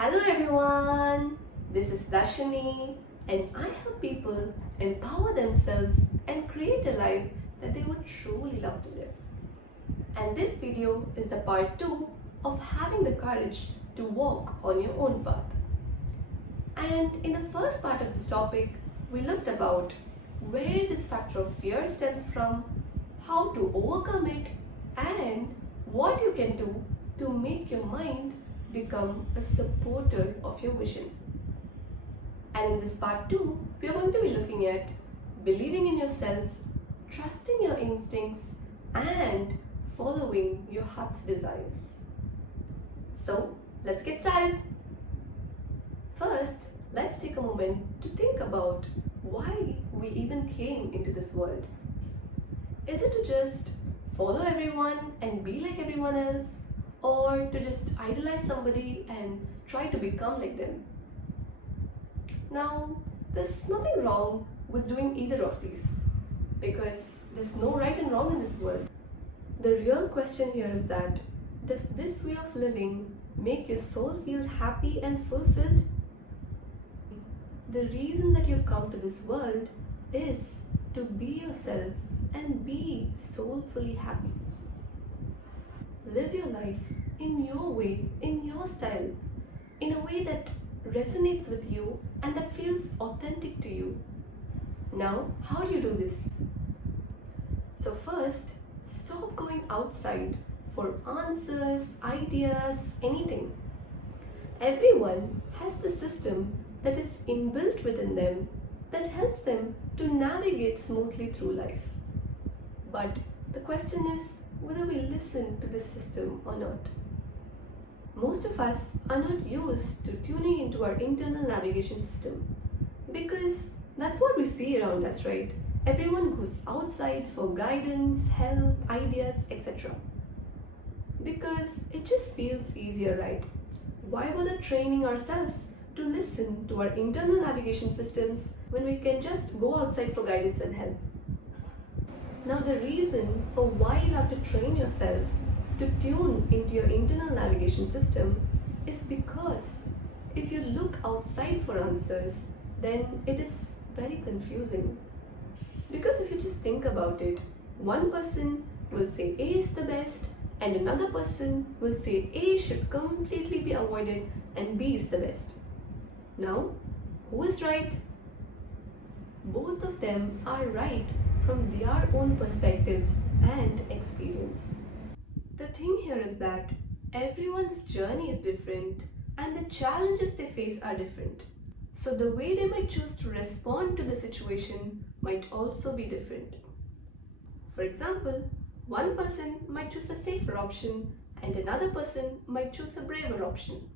Hello everyone, this is Darshini and I help people empower themselves and create a life that they would truly love to live. And this video is the part 2 of having the courage to walk on your own path. And in the first part of this topic, we looked about where this factor of fear stems from, how to overcome it, and what you can do to make your mind become a supporter of your vision. And in this part 2, we are going to be looking at believing in yourself, trusting your instincts, and following your heart's desires. So, let's get started. First, let's take a moment to think about why we even came into this world. Is it to just follow everyone and be like everyone else? Or to just idolize somebody and try to become like them? Now, there's nothing wrong with doing either of these because there's no right and wrong in this world. The real question here is that does this way of living make your soul feel happy and fulfilled? The reason that you've come to this world is to be yourself and be soulfully happy. Live your life in your way, in your style, in a way that resonates with you and that feels authentic to you. Now, how do you do this? So first, stop going outside for answers, ideas, anything. Everyone has the system that is inbuilt within them that helps them to navigate smoothly through life. But the question is whether we listen to this system or not. Most of us are not used to tuning into our internal navigation system because that's what we see around us, right? Everyone goes outside for guidance, help, ideas, etc. Because it just feels easier, right? Why bother training ourselves to listen to our internal navigation systems when we can just go outside for guidance and help? Now, the reason for why you have to train yourself to tune into your internal navigation system is because if you look outside for answers, then it is very confusing. Because if you just think about it, one person will say A is the best, and another person will say A should completely be avoided and B is the best. Now, who is right? Both of them are right from their own perspectives and experience. The thing here is that everyone's journey is different and the challenges they face are different. So the way they might choose to respond to the situation might also be different. For example, one person might choose a safer option and another person might choose a braver option.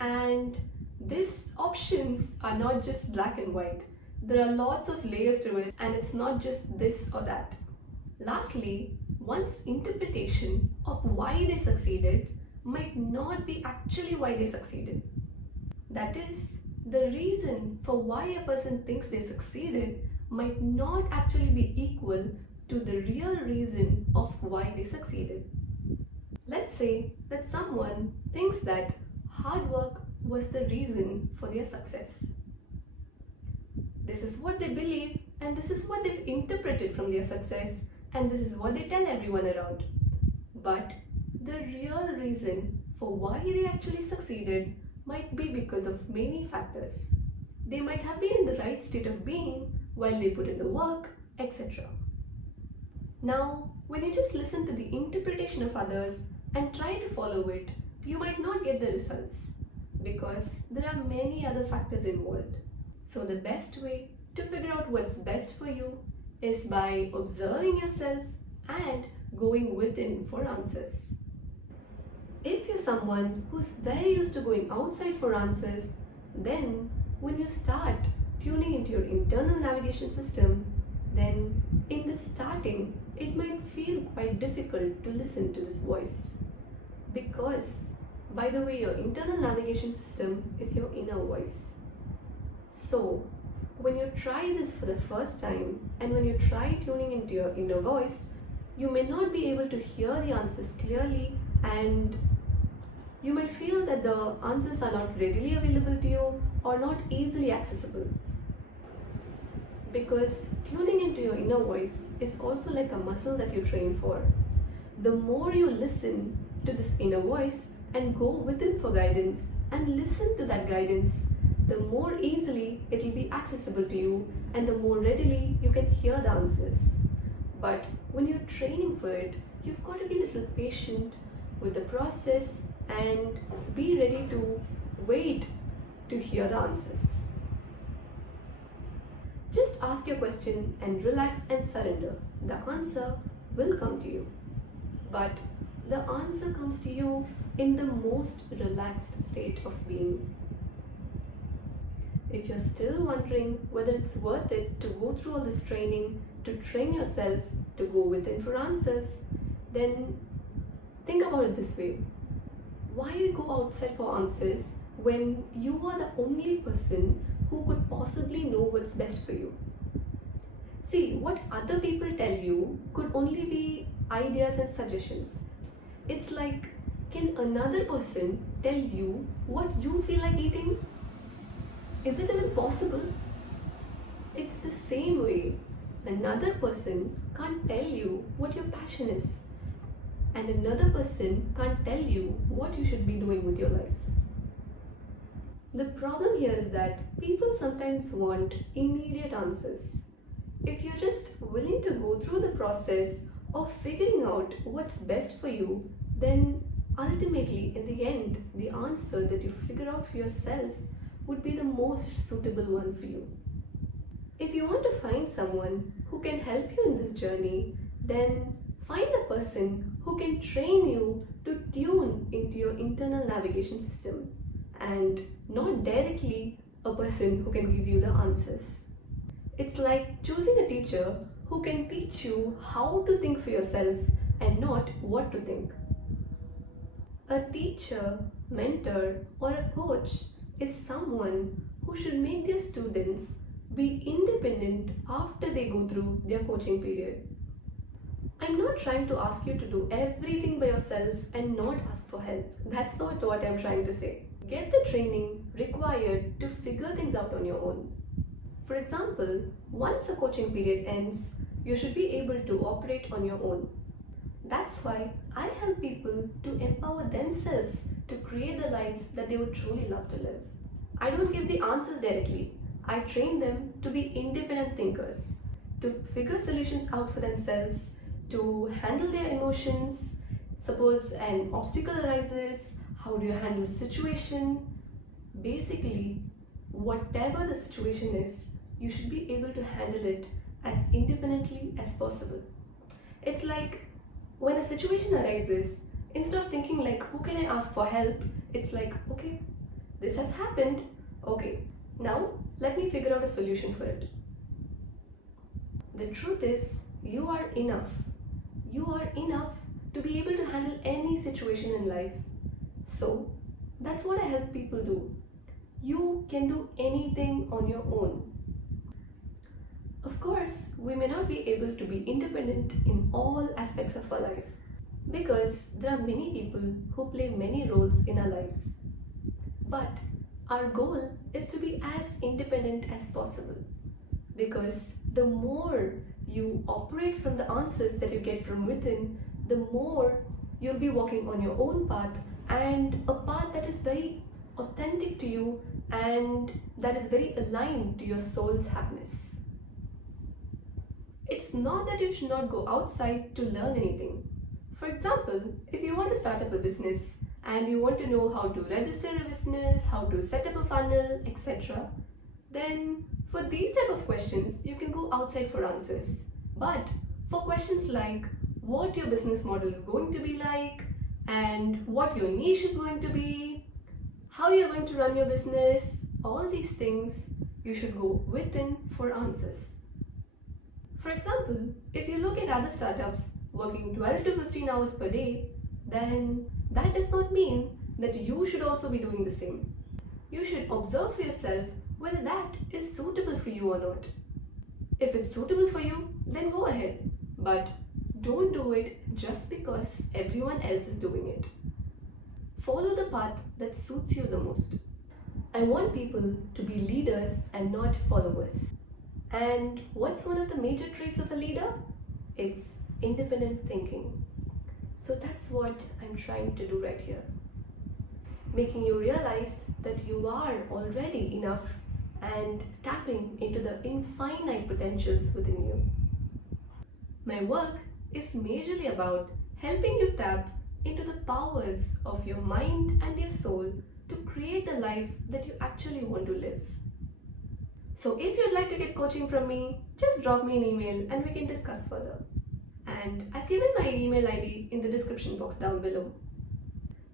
And these options are not just black and white. There are lots of layers to it and it's not just this or that. Lastly, one's interpretation of why they succeeded might not be actually why they succeeded. That is, the reason for why a person thinks they succeeded might not actually be equal to the real reason of why they succeeded. Let's say that someone thinks that hard work was the reason for their success. This is what they believe and this is what they've interpreted from their success and this is what they tell everyone around. But the real reason for why they actually succeeded might be because of many factors. They might have been in the right state of being while they put in the work, etc. Now, when you just listen to the interpretation of others and try to follow it, you might not get the results because there are many other factors involved. So the best way to figure out what's best for you is by observing yourself and going within for answers. If you're someone who's very used to going outside for answers, then when you start tuning into your internal navigation system, then in the starting, it might feel quite difficult to listen to this voice. Because, by the way, your internal navigation system is your inner voice. So, when you try this for the first time and when you try tuning into your inner voice, you may not be able to hear the answers clearly and You might feel that the answers are not readily available to you or not easily accessible. Because tuning into your inner voice is also like a muscle that you train for. The more you listen to this inner voice and go within for guidance and listen to that guidance, the more easily it will be accessible to you and the more readily you can hear the answers. But when you're training for it, you've got to be a little patient with the process and be ready to wait to hear the answers. Just ask your question and relax and surrender. The answer will come to you. But the answer comes to you in the most relaxed state of being. If you're still wondering whether it's worth it to go through all this training to train yourself to go within for answers, then think about it this way. Why go outside for answers when you are the only person who could possibly know what's best for you? See, what other people tell you could only be ideas and suggestions. It's like, can another person tell you what you feel like eating? Is it even possible? It's the same way. Another person can't tell you what your passion is, and another person can't tell you what you should be doing with your life. The problem here is that people sometimes want immediate answers. If you're just willing to go through the process of figuring out what's best for you, then ultimately, in the end, the answer that you figure out for yourself would be the most suitable one for you. If you want to find someone who can help you in this journey, then find a person who can train you to tune into your internal navigation system and not directly a person who can give you the answers. It's like choosing a teacher who can teach you how to think for yourself and not what to think. A teacher, mentor, or a coach is someone who should make their students be independent after they go through their coaching period. I'm not trying to ask you to do everything by yourself and not ask for help. That's not what I'm trying to say. Get the training required to figure things out on your own. For example, once the coaching period ends, you should be able to operate on your own. That's why I help people to empower themselves to create the lives that they would truly love to live. I don't give the answers directly. I train them to be independent thinkers, to figure solutions out for themselves, to handle their emotions. Suppose an obstacle arises, how do you handle the situation? Basically, whatever the situation is, you should be able to handle it as independently as possible. It's like when a situation arises, instead of thinking like, who can I ask for help? It's like, okay, this has happened. Okay, now let me figure out a solution for it. The truth is, you are enough. You are enough to be able to handle any situation in life. So, that's what I help people do. You can do anything on your own. Of course, we may not be able to be independent in all aspects of our life because there are many people who play many roles in our lives. But our goal is to be as independent as possible because the more you operate from the answers that you get from within, the more you'll be walking on your own path, and a path that is very authentic to you and that is very aligned to your soul's happiness. It's not that you should not go outside to learn anything. For example, if you want to start up a business and you want to know how to register a business, how to set up a funnel, etc., then for these type of questions, you can go outside for answers. But for questions like what your business model is going to be like and what your niche is going to be, how you're going to run your business, all these things, you should go within for answers. For example, if you look at other startups working 12 to 15 hours per day, then that does not mean that you should also be doing the same. You should observe for yourself whether that is suitable for you or not. If it's suitable for you, then go ahead. But don't do it just because everyone else is doing it. Follow the path that suits you the most. I want people to be leaders and not followers. And what's one of the major traits of a leader? It's independent thinking. So that's what I'm trying to do right here. Making you realize that you are already enough and tapping into the infinite potentials within you. My work is majorly about helping you tap into the powers of your mind and your soul to create the life that you actually want to live. So if you'd like to get coaching from me, just drop me an email and we can discuss further. And I've given my email ID in the description box down below.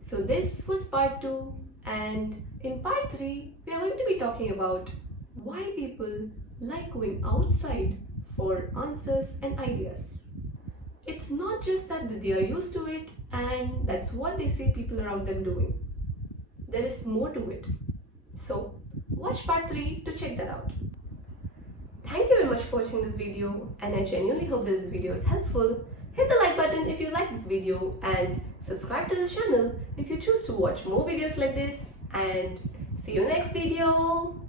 So this was part 2, and in part 3 we are going to be talking about why people like going outside for answers and ideas. It's not just that they are used to it and that's what they see people around them doing. There is more to it. So watch part 3 to check that out. Thank you very much for watching this video, and I genuinely hope this video is helpful. Hit the like button if you like this video and subscribe to this channel if you choose to watch more videos like this, and see you next video.